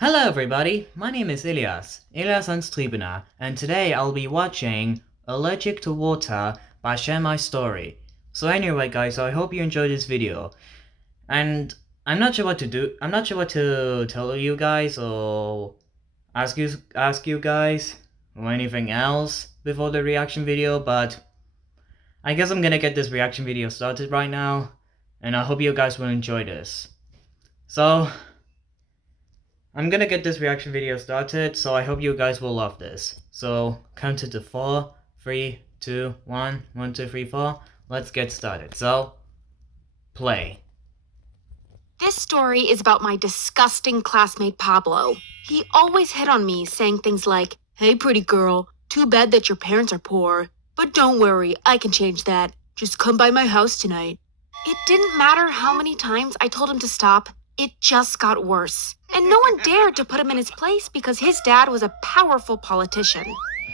Hello everybody, my name is Ilias Anstriebener, and today I'll be watching Allergic to Water by Share My Story. So anyway guys, I hope you enjoyed this video. And I'm not sure what to tell you guys or ask you guys or anything else before the reaction video, but I guess I'm gonna get this reaction video started right now, and I hope you guys will enjoy this. So I'm gonna get this reaction video started, so I hope you guys will love this. So count it to 4, 3, 2, 1, 1, 2, 3, 4. Let's get started. So play. This story is about my disgusting classmate Pablo. He always hit on me, saying things like, "Hey pretty girl, too bad that your parents are poor. But don't worry, I can change that. Just come by my house tonight." It didn't matter how many times I told him to stop. It just got worse. And no one dared to put him in his place because his dad was a powerful politician.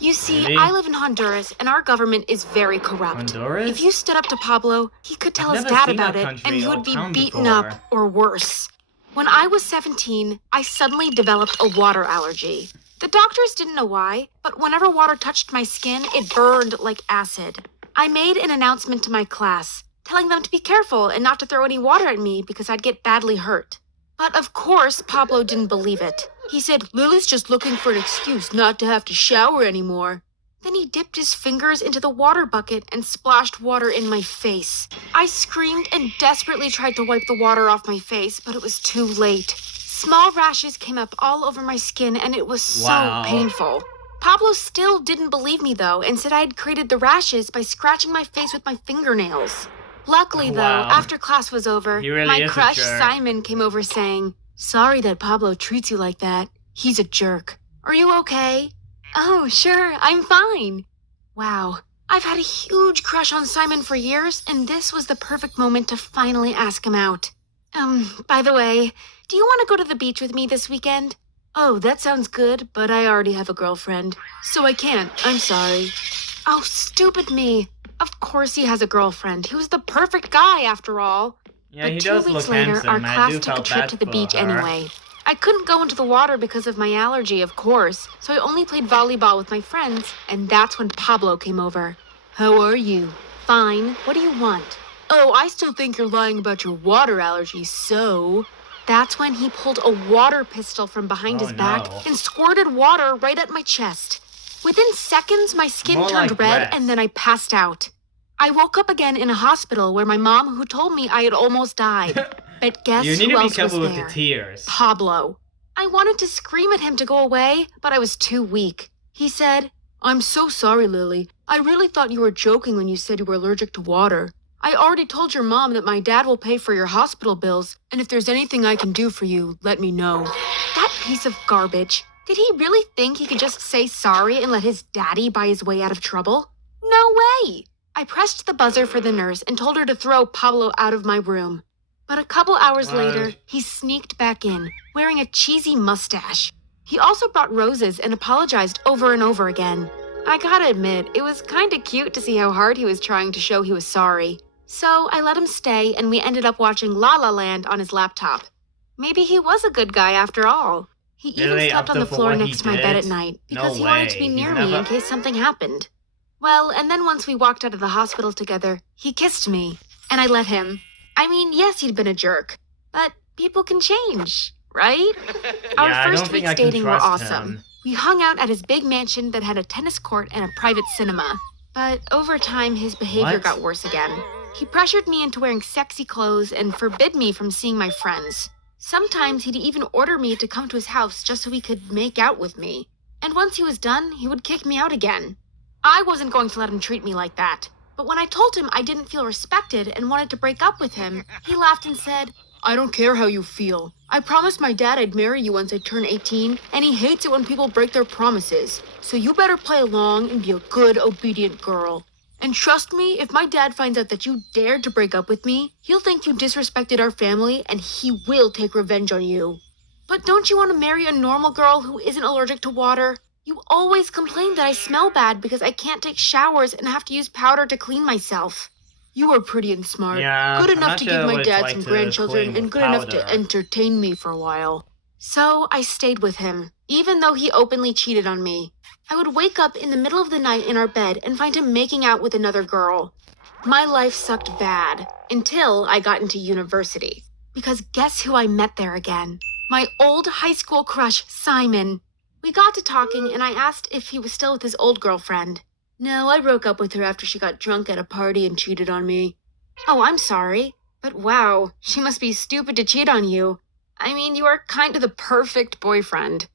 You see, Really? I live in Honduras and our government is very corrupt. Honduras? If you stood up to Pablo, he could tell I've his never dad seen about that it country and he or would be town beaten before. up or worse. When I was 17, I suddenly developed a water allergy. The doctors didn't know why, but whenever water touched my skin, it burned like acid. I made an announcement to my class, telling them to be careful and not to throw any water at me because I'd get badly hurt. But of course, Pablo didn't believe it. He said, "Lily's just looking for an excuse not to have to shower anymore." Then he dipped his fingers into the water bucket and splashed water in my face. I screamed and desperately tried to wipe the water off my face, but it was too late. Small rashes came up all over my skin and it was so Wow. painful. Pablo still didn't believe me though and said I'd created the rashes by scratching my face with my fingernails. Luckily though, Wow. after class was over, He really my is a crush jerk. Simon came over saying, "Sorry that Pablo treats you like that. He's a jerk. Are you okay?" "Oh, sure, I'm fine." Wow, I've had a huge crush on Simon for years, and this was the perfect moment to finally ask him out. By the way, do you want to go to the beach with me this weekend?" "Oh, that sounds good, but I already have a girlfriend, so I can't. I'm sorry." Oh, stupid me. Of course he has a girlfriend. He was the perfect guy after all. Yeah, But he 2 does weeks look later, handsome. our I class do took a felt trip bad to the for beach her. anyway. I couldn't go into the water because of my allergy, of course, so I only played volleyball with my friends, and that's when Pablo came over. "How are you?" "Fine. What do you want?" "Oh, I still think you're lying about your water allergy, so..." That's when he pulled a water pistol from behind Oh, his back no. and squirted water right at my chest. Within seconds, my skin More turned like red breath. and then I passed out. I woke up again in a hospital where my mom, who told me I had almost died. But guess You need who to be else was careful with there? the tears. Pablo. I wanted to scream at him to go away, but I was too weak. He said, "I'm so sorry, Lily. I really thought you were joking when you said you were allergic to water. I already told your mom that my dad will pay for your hospital bills, and if there's anything I can do for you, let me know." That piece of garbage. Did he really think he could just say sorry and let his daddy buy his way out of trouble? No way! I pressed the buzzer for the nurse and told her to throw Pablo out of my room. But a couple hours What? later, he sneaked back in, wearing a cheesy mustache. He also brought roses and apologized over and over again. I gotta admit, it was kinda cute to see how hard he was trying to show he was sorry. So I let him stay and we ended up watching La La Land on his laptop. Maybe he was a good guy after all. He even Really? slept on After the for floor what he next to my bed did? at night No because he wanted to way. be He's near me in never- case something happened. Well, and then once we walked out of the hospital together, he kissed me, and I let him. I mean, yes, he'd been a jerk, but people can change, right? Our Yeah, I first don't think weeks I can dating were trust awesome. him. We hung out at his big mansion that had a tennis court and a private cinema. But over time, his behavior What? got worse again. He pressured me into wearing sexy clothes and forbid me from seeing my friends. Sometimes he'd even order me to come to his house just so he could make out with me. And once he was done, he would kick me out again. I wasn't going to let him treat me like that. But when I told him I didn't feel respected and wanted to break up with him, he laughed and said, "I don't care how you feel. I promised my dad I'd marry you once I turn 18, and he hates it when people break their promises. So you better play along and be a good, obedient girl. And trust me, if my dad finds out that you dared to break up with me, he'll think you disrespected our family and he will take revenge on you. But don't you want to marry a normal girl who isn't allergic to water? You always complain that I smell bad because I can't take showers and have to use powder to clean myself. You are pretty and smart. Yeah, Good I'm enough not to give sure my what it's dad like some to grandchildren clean and with good enough to powder. entertain me for a while. So I stayed with him, even though he openly cheated on me. I would wake up in the middle of the night in our bed and find him making out with another girl. My life sucked bad until I got into university. Because guess who I met there again? My old high school crush, Simon. We got to talking and I asked if he was still with his old girlfriend. No, I broke up with her after she got drunk at a party and cheated on me. Oh, I'm sorry. But wow, she must be stupid to cheat on you. I mean, you are kind of the perfect boyfriend.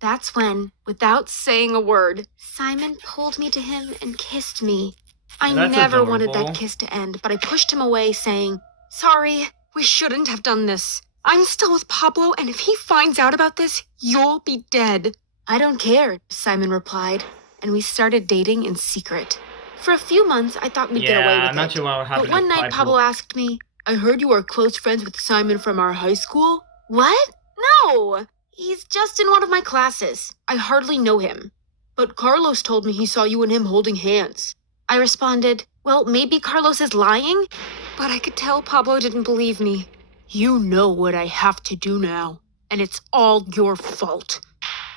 That's when, without saying a word, Simon pulled me to him and kissed me. I That's never wanted that adorable. kiss to end, but I pushed him away, saying, Sorry, we shouldn't have done this. I'm still with Pablo, and if he finds out about this, you'll be dead. I don't care, Simon replied, and we started dating in secret. For a few months, I thought we'd get away Yeah, with I'm not it. sure what But happened one to night, Pablo Pablo. asked me, I heard you are close friends with Simon from our high school? What? No! He's just in one of my classes. I hardly know him. But Carlos told me he saw you and him holding hands. I responded, Well, maybe Carlos is lying? But I could tell Pablo didn't believe me. You know what I have to do now, and it's all your fault.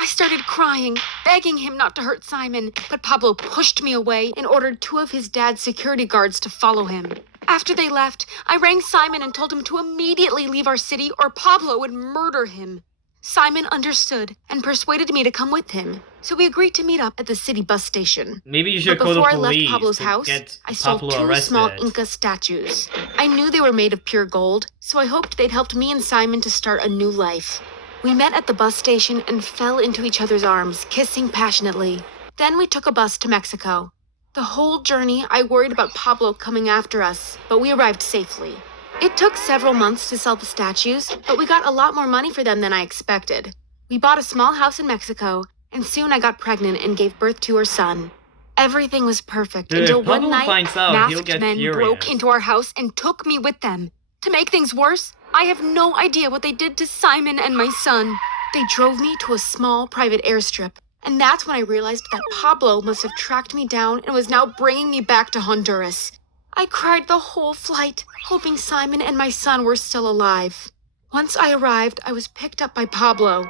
I started crying, begging him not to hurt Simon, but Pablo pushed me away and ordered two of his dad's security guards to follow him. After they left, I rang Simon and told him to immediately leave our city or Pablo would murder him. Simon understood and persuaded me to come with him, so we agreed to meet up at the city bus station. Maybe you But should call the before I left police Pablo's to house, get I stole Pablo two arrested. small Inca statues. I knew they were made of pure gold, so I hoped they'd helped me and Simon to start a new life. We met at the bus station and fell into each other's arms, kissing passionately. Then we took a bus to Mexico. The whole journey, I worried about Pablo coming after us, but we arrived safely. It took several months to sell the statues, but we got a lot more money for them than I expected. We bought a small house in Mexico, and soon I got pregnant and gave birth to our son. Everything was perfect Dude, until if one Pablo night, finds out, he'll masked get men furious. broke into our house and took me with them. To make things worse, I have no idea what they did to Simon and my son. They drove me to a small private airstrip, and that's when I realized that Pablo must have tracked me down and was now bringing me back to Honduras. I cried the whole flight, hoping Simon and my son were still alive. Once I arrived, I was picked up by Pablo.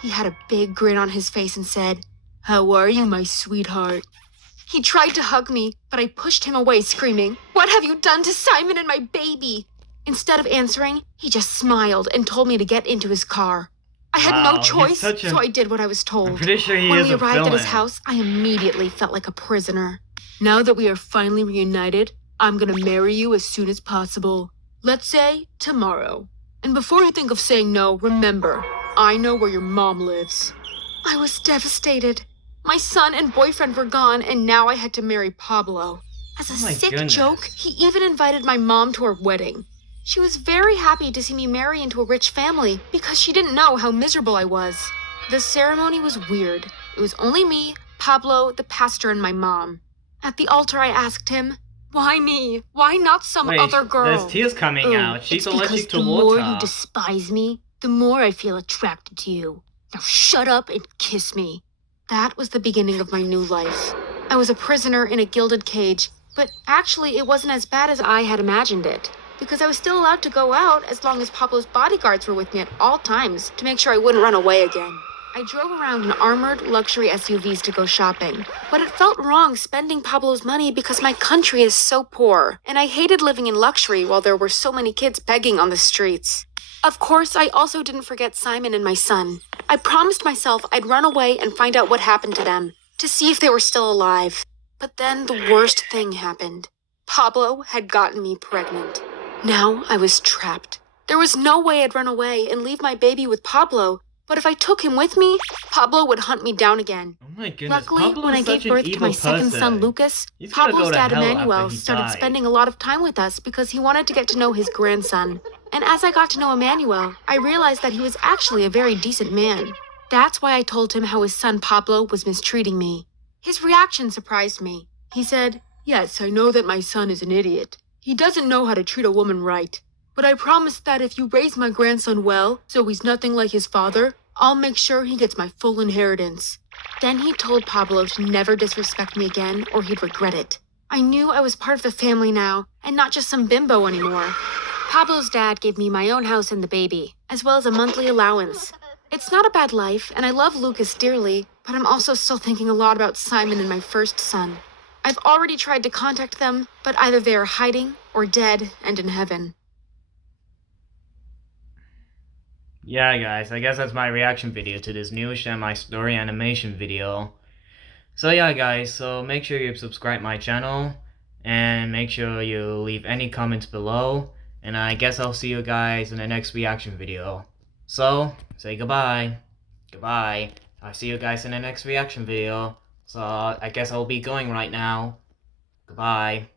He had a big grin on his face and said, How are you, my sweetheart? He tried to hug me, but I pushed him away, screaming, What have you done to Simon and my baby? Instead of answering, he just smiled and told me to get into his car. I had Wow, no he's choice, such a- so I did what I was told. I'm pretty sure he When is we a arrived at his villain. house, I immediately felt like a prisoner. Now that we are finally reunited, I'm gonna marry you as soon as possible. Let's say tomorrow. And before you think of saying no, remember, I know where your mom lives. I was devastated. My son and boyfriend were gone, and now I had to marry Pablo. As a Oh my sick goodness. joke, he even invited my mom to our wedding. She was very happy to see me marry into a rich family because she didn't know how miserable I was. The ceremony was weird. It was only me, Pablo, the pastor, and my mom. At the altar, I asked him, Why me? Why not some Wait, other girl? there's tears coming out. She's it's allergic to because the water. more you despise me, the more I feel attracted to you. Now shut up and kiss me. That was the beginning of my new life. I was a prisoner in a gilded cage, but actually it wasn't as bad as I had imagined it, because I was still allowed to go out as long as Pablo's bodyguards were with me at all times to make sure I wouldn't run away again. I drove around in armored luxury SUVs to go shopping, but it felt wrong spending Pablo's money because my country is so poor, and I hated living in luxury while there were so many kids begging on the streets. Of course, I also didn't forget Simon and my son. I promised myself I'd run away and find out what happened to them, to see if they were still alive. But then the worst thing happened. Pablo had gotten me pregnant. Now I was trapped. There was no way I'd run away and leave my baby with Pablo, but if I took him with me, Pablo would hunt me down again. Oh my goodness, Luckily, Pablo when I is gave such birth an to my evil second son, person. Lucas, He's gonna go Pablo's to dad, hell Emmanuel, after he started died. spending a lot of time with us because he wanted to get to know his grandson. And as I got to know Emmanuel, I realized that he was actually a very decent man. That's why I told him how his son Pablo was mistreating me. His reaction surprised me. He said, Yes, I know that my son is an idiot. He doesn't know how to treat a woman right. But I promise that if you raise my grandson well, so he's nothing like his father, I'll make sure he gets my full inheritance. Then he told Pablo to never disrespect me again or he'd regret it. I knew I was part of the family now and not just some bimbo anymore. Pablo's dad gave me my own house and the baby, as well as a monthly allowance. It's not a bad life, and I love Lucas dearly, but I'm also still thinking a lot about Simon and my first son. I've already tried to contact them, but either they are hiding or dead and in heaven. Yeah, guys, I guess that's my reaction video to this new Share My Story animation video. So yeah, guys, so make sure you subscribe my channel, and make sure you leave any comments below, and I guess I'll see you guys in the next reaction video. So, say goodbye. Goodbye. I'll see you guys in the next reaction video. So, I guess I'll be going right now. Goodbye.